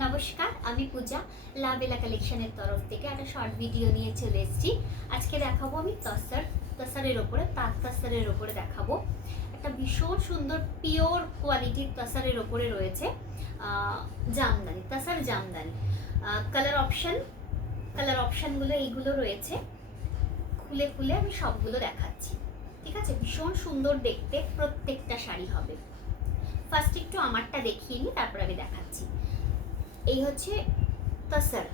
নমস্কার, আমি পূজা লাভেলা কালেকশনের তরফ থেকে একটা শর্ট ভিডিও নিয়ে চলে এসেছি। আজকে দেখাবো আমি তসরের ওপরে, তাঁত তসরের ওপরে দেখাবো। একটা ভীষণ সুন্দর পিওর কোয়ালিটির তসরের ওপরে রয়েছে জামদানি, তসর জামদানি। কালার অপশানগুলো এইগুলো রয়েছে। খুলে খুলে আমি সবগুলো দেখাচ্ছি, ঠিক আছে? ভীষণ সুন্দর দেখতে প্রত্যেকটা শাড়ি হবে। ফার্স্ট একটু আমারটা দেখিয়ে নিই, তারপর আমি দেখাচ্ছি। এই হচ্ছে তসর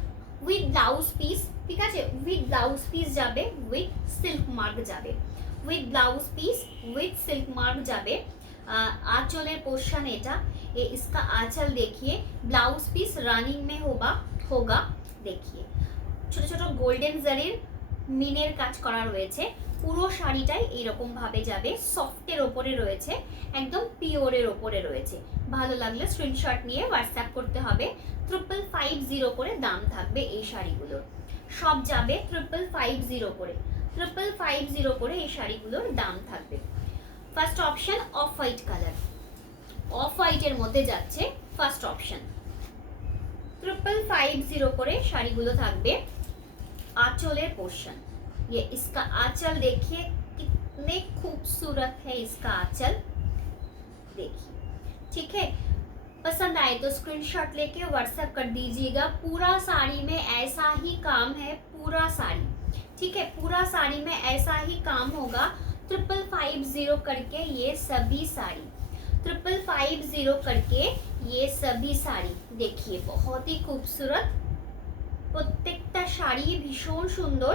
উইথ ব্লাউজ পিস, ঠিক আছে? উইথ ব্লাউজ পিস যাবে, উইথ সিল্ক মার্ক যাবে, with blouse piece with silk mark जाबे। आंचलेर पोर्शन एटा इसका आंचल देखिए, ब्लाउज पीस रनिंग में होगा देखिए छोटो छोटो गोल्डन जरिर मिनेर काज करा रयेछे। পুরো শাড়িটাই এইরকম ভাবে যাবে, সফটের ওপরে রয়েছে, একদম পিওরের ওপরে রয়েছে। ভালো লাগলে স্ক্রিনশট নিয়ে হোয়াটসঅ্যাপ করতে হবে। 5550 করে দাম থাকবে এই শাড়িগুলোর, সব যাবে 5550 করে, 5550 করে এই শাড়িগুলোর দাম থাকবে। First option off white colour, of হোয়াইটের মধ্যে যাচ্ছে ফার্স্ট অপশন। 5550 করে শাড়িগুলো থাকবে। आंचलेर पोर्शन, ये इसका आंचल देखिए कितने खूबसूरत है, इसका आंचल देखिए, ठीक है? पसंद आए तो स्क्रीनशॉट लेके व्हाट्सएप कर दीजिएगा। पूरा साड़ी में ऐसा ही काम है, पूरा साड़ी, ठीक है? पूरा साड़ी में ऐसा ही काम होगा। 5550 करके ये सभी साड़ी, 5550 करके ये सभी साड़ी देखिए, बहुत ही खूबसूरत প্রত্যেকটা শাড়ি ভীষণ সুন্দর।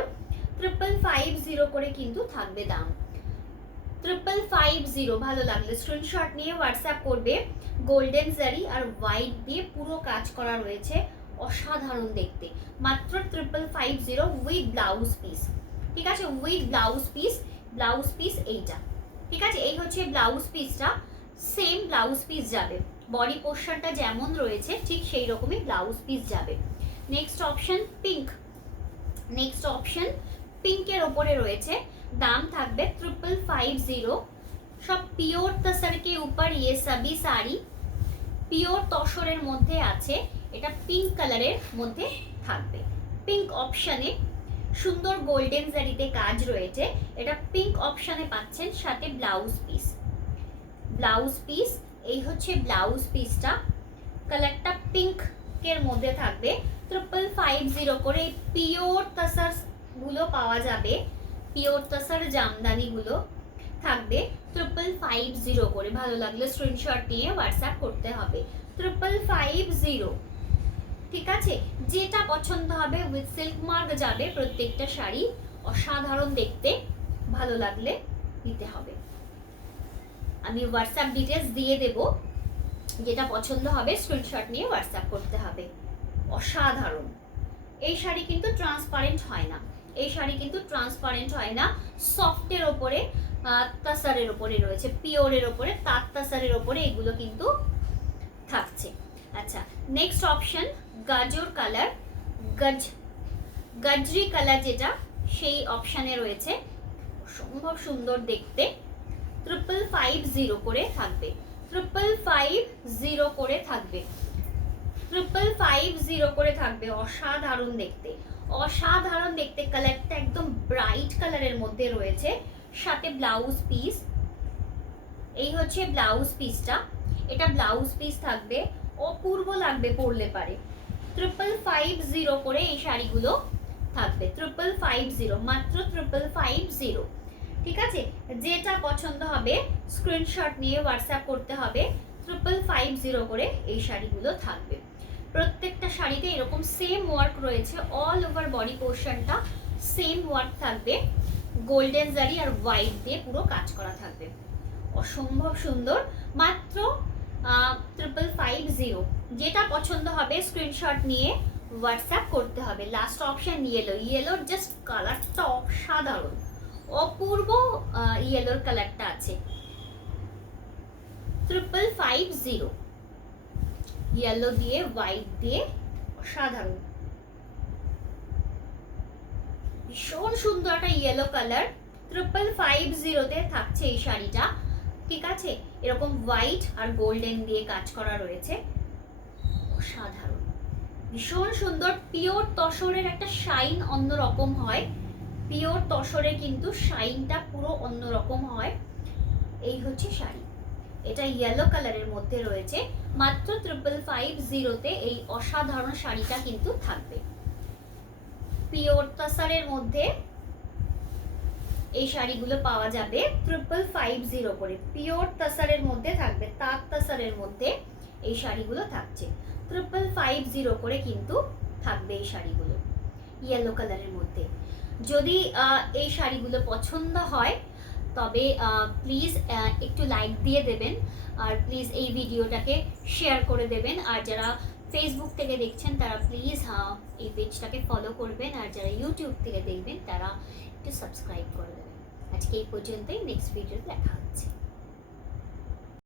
5550 করে কিন্তু থাকবে দাম। 5550 ভালো লাগলে স্ক্রিনশট নিয়ে হোয়াটসঅ্যাপ করবে। গোল্ডেন জারি আর হোয়াইট দিয়ে পুরো কাজ করা রয়েছে, অসাধারণ দেখতে। মাত্র 5550 উইথ ব্লাউজ পিস, ঠিক আছে? উইথ ব্লাউজ পিস এইটা, ঠিক আছে? এই হচ্ছে ব্লাউজ পিসটা, সেম ব্লাউজ পিস যাবে। বডি পোর্শনটা যেমন রয়েছে ঠিক সেই রকমই ব্লাউজ পিস যাবে। Next option pink, next option पिंकेर ओपरे रयेछे, दाम थाकबे 5550। सब पियोर तसर के ऊपर ये सभी साड़ी पियोर तसरेर मध्य आछे। एटा पिंक कलरेर मध्य थाकबे। पिंक ऑप्शने सुंदर गोल्डन जारिते काज रयेछे। एटा पिंक ऑप्शने पाচ্ছেন, साथे ब्लाउज पिस, ब्लाउज पिस এই হচ্ছে ব্লাউজ পিসটা। কালারটা পিঙ্ক এর মধ্যে থাকবে। 5550 করে পিওর তসর গুলো পাওয়া যাবে, পিওর তসর জামদানি গুলো থাকবে 5550 করে। ভালো লাগলে স্ক্রিনশট নিয়ে হোয়াটসঅ্যাপ করতে হবে। 5550, ঠিক আছে? যেটা পছন্দ হবে উইথ সিল্ক মার্ক যাবে প্রত্যেকটা শাড়ি, অসাধারণ দেখতে। ভালো লাগলে নিতে হবে। আমি হোয়াটসঅ্যাপ ডিটেইলস দিয়ে দেব, যেটা পছন্দ হবে স্ক্রিনশট নিয়ে হোয়াটসঅ্যাপ করতে হবে। অসাধারণ এই শাড়ি কিন্তু ট্রান্সপারেন্ট হয় না, এই শাড়ি কিন্তু ট্রান্সপারেন্ট হয় না। সফটের ওপরে তসরের ওপরে রয়েছে, পিওরের ওপরে, তাঁত তসরের ওপরে এগুলো কিন্তু থাকছে। আচ্ছা, নেক্সট অপশন গাজর কালার, গজরি কালার যেটা, সেই অপশানে রয়েছে। অসম্ভব সুন্দর দেখতে। 5550 করে থাকবে, 5550 করে থাকবে, 5550 করে থাকবে। অসাধারণ দেখতে, অসাধারণ দেখতে। কালারটা একদম ব্রাইট কালারের মধ্যে রয়েছে, সাথে ব্লাউজ পিস। এই হচ্ছে ব্লাউজ পিসটা, এটা ব্লাউজ পিস থাকবে, অপূর্ব লাগবে পরলে পারে। 5550 করে এই শাড়িগুলো থাকবে। 5550, মাত্র 5550, ঠিক আছে? যেটা পছন্দ হবে স্ক্রিনশট নিয়ে হোয়াটসঅ্যাপ করতে হবে। 5550 করে এই শাড়িগুলো থাকবে। প্রত্যেকটা শাড়িতে এরকম সেম ওয়ার্ক রয়েছে, অল ওভার বডি পোর্শনটা সেম ওয়ার্ক থাকবে। গোল্ডেন জারি আর হোয়াইট দিয়ে পুরো কাজ করা থাকবে, অসম্ভব সুন্দর। মাত্র 5550, যেটা পছন্দ হবে স্ক্রিনশট নিয়ে হোয়াটসঅ্যাপ করতে হবে। লাস্ট অপশন ইয়েলো, ইয়েলোর জাস্ট কালারটা অসাধারণ, অপূর্ব ইয়েলোর কালারটা আছে। 5550 ইয়েলো দিয়ে হোয়াইট দিয়ে, অসাধারণ, ভীষণ সুন্দর একটা ইয়েলো কালার। 5550 তে থাকছে এই শাড়িটা, ঠিক আছে? এরকম হোয়াইট আর গোল্ডেন দিয়ে কাজ করা রয়েছে, অসাধারণ। ভীষণ সুন্দর, পিওর তসরের একটা শাইন অন্যরকম হয়, পিওর তসরে কিন্তু শাইনটা পুরো অন্যরকম হয়। এই হচ্ছে শাড়ি, এটা ইয়েলো কালারের মধ্যে রয়েছে, মাত্র 5550-তে এই অসাধারণ শাড়িটা কিন্তু থাকবে। পিওর তসরের মধ্যে এই শাড়িগুলো পাওয়া যাবে 5550 করে, পিওর তসরের মধ্যে থাকবে, তাঁত তসরের মধ্যে এই শাড়িগুলো থাকছে 5550 করে কিন্তু থাকবে এই শাড়িগুলো ইয়েলো কালারের মধ্যে। যদি এই শাড়িগুলো পছন্দ হয় তবে প্লিজ একটু লাইক দিয়ে দেবেন, আর প্লিজ এই ভিডিওটাকে শেয়ার করে দেবেন, আর যারা ফেসবুক থেকে দেখছেন তারা প্লিজ এই পেজটাকে ফলো করবেন, আর যারা ইউটিউব থেকে দেখবেন তারা একটু সাবস্ক্রাইব করে দেবেন। আজকে এই পর্যন্তই, নেক্সট ভিডিওতে দেখা হচ্ছে।